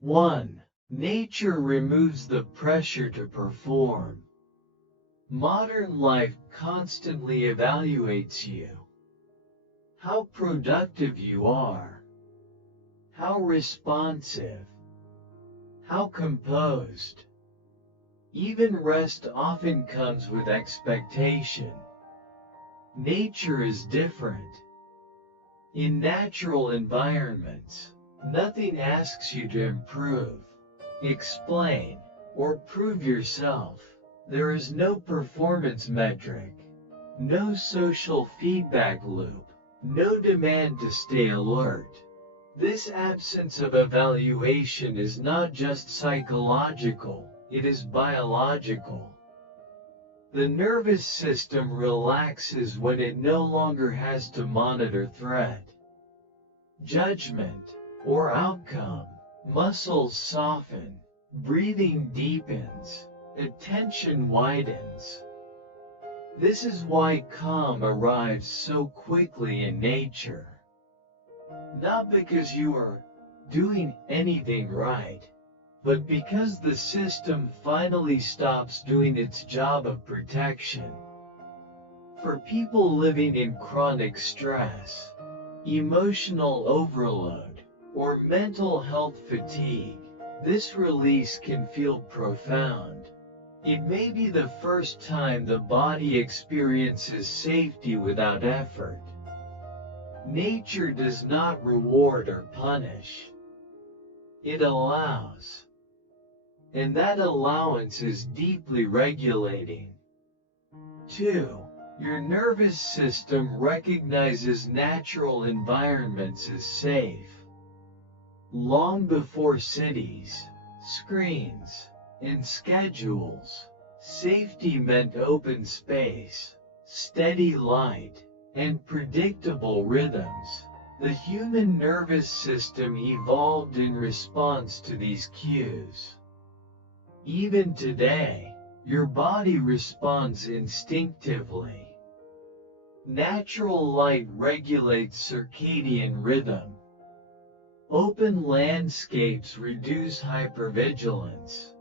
1. Nature removes the pressure to perform. Modern life constantly evaluates you. How productive you are. How responsive. How composed. Even rest often comes with expectation. Nature is different. In natural environments, nothing asks you to improve, explain, or prove yourself. There is no performance metric, no social feedback loop, no demand to stay alert. This absence of evaluation is not just psychological, it is biological. The nervous system relaxes when it no longer has to monitor threat, judgment, or outcome. Muscles soften, breathing deepens, attention widens. This is why calm arrives so quickly in nature. Not because you are doing anything right, but because the system finally stops doing its job of protection. For people living in chronic stress, emotional overload, or mental health fatigue, this release can feel profound. It may be the first time the body experiences safety without effort. Nature does not reward or punish. It allows. And that allowance is deeply regulating. 2. Your nervous system recognizes natural environments as safe. Long before cities, screens, and schedules, safety meant open space, steady light, and predictable rhythms. The human nervous system evolved in response to these cues. Even today, your body responds instinctively. Natural light regulates circadian rhythm. Open landscapes reduce hypervigilance.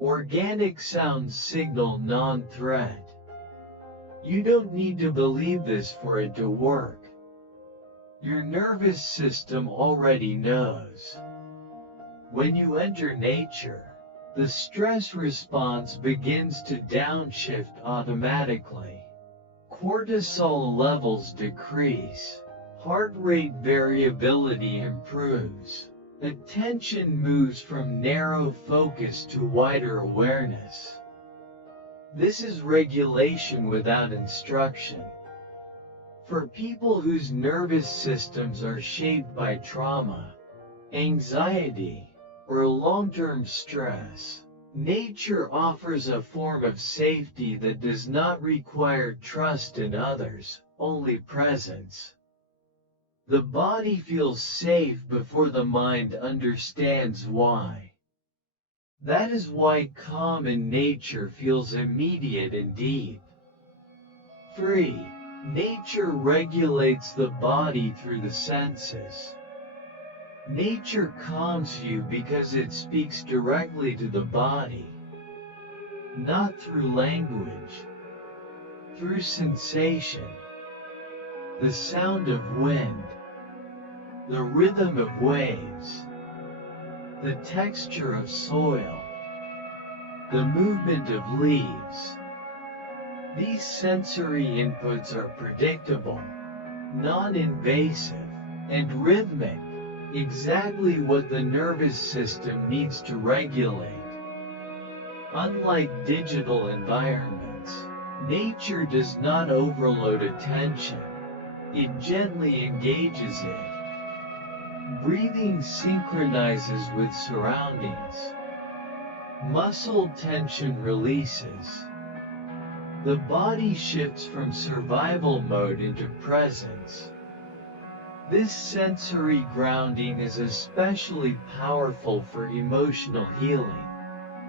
Organic sounds signal non-threat. You don't need to believe this for it to work. Your nervous system already knows. When you enter nature, the stress response begins to downshift automatically. Cortisol levels decrease. Heart rate variability improves. Attention moves from narrow focus to wider awareness. This is regulation without instruction. For people whose nervous systems are shaped by trauma, anxiety, or long-term stress, nature offers a form of safety that does not require trust in others, only presence. The body feels safe before the mind understands why. That is why calm in nature feels immediate and deep. 3. Nature regulates the body through the senses. Nature calms you because it speaks directly to the body, not through language, through sensation. The sound of wind, the rhythm of waves, the texture of soil, the movement of leaves. These sensory inputs are predictable, non-invasive, and rhythmic, exactly what the nervous system needs to regulate. Unlike digital environments, nature does not overload attention. It gently engages it. Breathing synchronizes with surroundings. Muscle tension releases. The body shifts from survival mode into presence. This sensory grounding is especially powerful for emotional healing.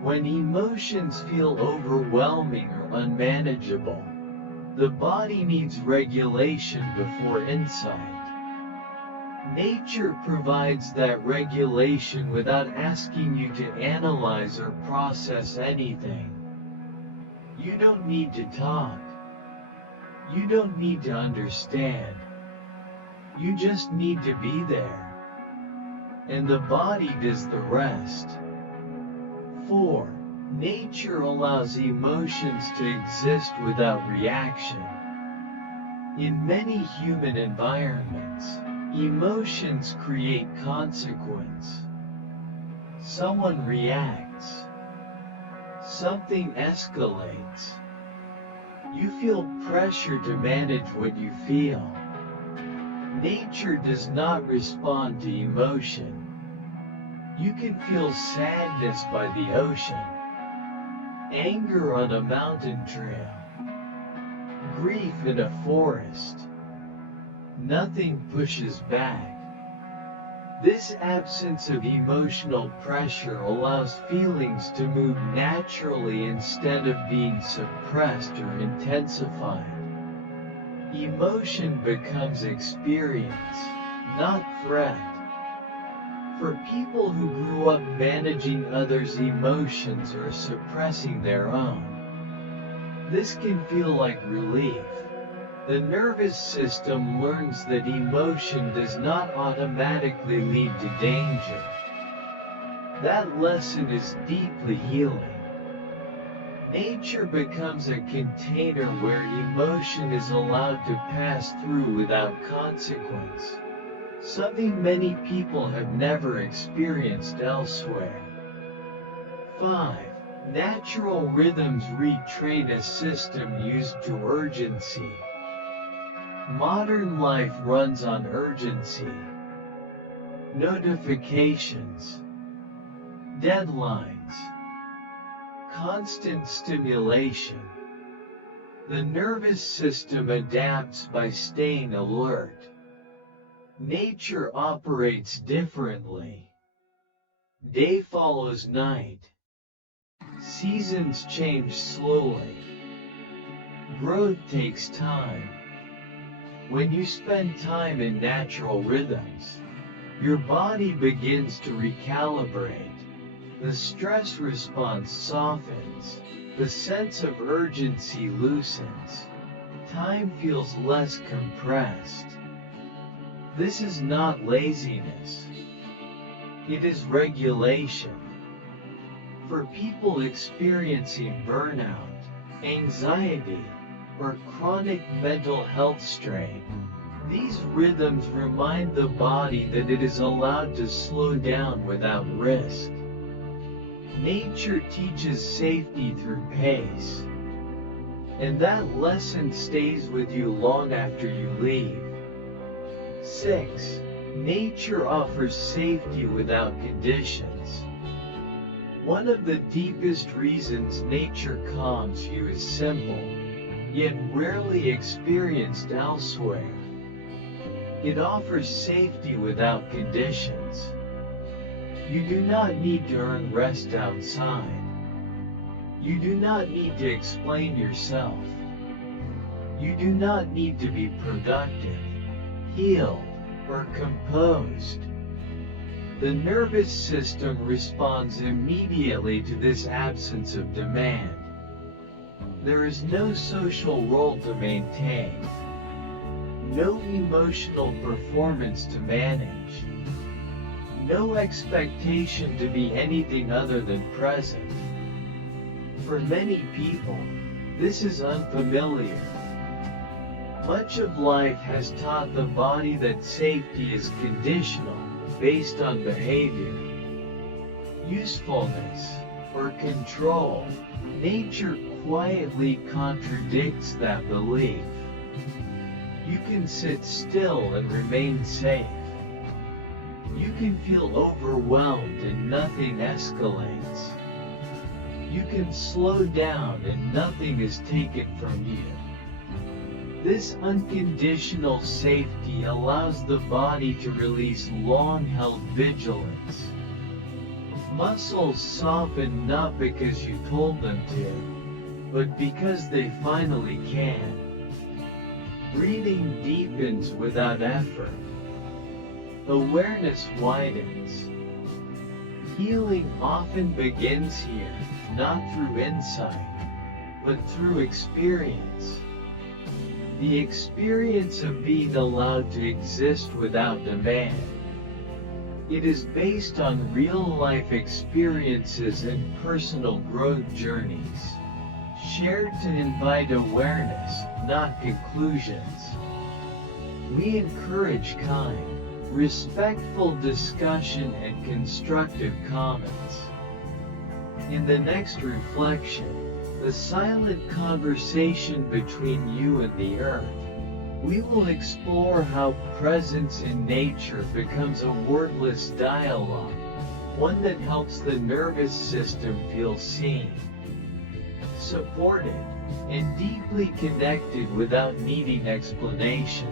When emotions feel overwhelming or unmanageable, the body needs regulation before insight. Nature provides that regulation without asking you to analyze or process anything. You don't need to talk. You don't need to understand. You just need to be there. And the body does the rest. 4. Nature allows emotions to exist without reaction. In many human environments, emotions create consequence. Someone reacts. Something escalates. You feel pressure to manage what you feel. Nature does not respond to emotion. You can feel sadness by the ocean, anger on a mountain trail, grief in a forest. Nothing pushes back. This absence of emotional pressure allows feelings to move naturally instead of being suppressed or intensified. Emotion becomes experience, not threat. For people who grew up managing others' emotions or suppressing their own, this can feel like relief. The nervous system learns that emotion does not automatically lead to danger. That lesson is deeply healing. Nature becomes a container where emotion is allowed to pass through without consequence, something many people have never experienced elsewhere. 5. Natural rhythms retrain a system used to urgency. Modern life runs on urgency. Notifications, deadlines, constant stimulation. The nervous system adapts by staying alert. Nature operates differently. Day follows night. Seasons change slowly. Growth takes time. When you spend time in natural rhythms, your body begins to recalibrate. The stress response softens. The sense of urgency loosens. Time feels less compressed. This is not laziness. It is regulation. For people experiencing burnout, anxiety, or chronic mental health strain, these rhythms remind the body that it is allowed to slow down without risk. Nature teaches safety through pace, and that lesson stays with you long after you leave. 6. Nature offers safety without conditions. One of the deepest reasons nature calms you is simple, yet rarely experienced elsewhere. It offers safety without conditions. You do not need to earn rest outside. You do not need to explain yourself. You do not need to be productive, healed, or composed. The nervous system responds immediately to this absence of demand. There is no social role to maintain, no emotional performance to manage, no expectation to be anything other than present. For many people, this is unfamiliar. Much of life has taught the body that safety is conditional, based on behavior, usefulness, or control. Nature quietly contradicts that belief. You can sit still and remain safe. You can feel overwhelmed and nothing escalates. You can slow down and nothing is taken from you. This unconditional safety allows the body to release long-held vigilance. Muscles soften not because you told them to, but because they finally can. Breathing deepens without effort. awareness widens. Healing often begins here, not through insight, but through experience. The experience of being allowed to exist without demand. It is based on real-life experiences and personal growth journeys, shared to invite awareness, not conclusions. We encourage kind, respectful discussion and constructive comments. In the next reflection, the silent conversation between you and the earth, we will explore how presence in nature becomes a wordless dialogue, one that helps the nervous system feel seen, supported, and deeply connected without needing explanation.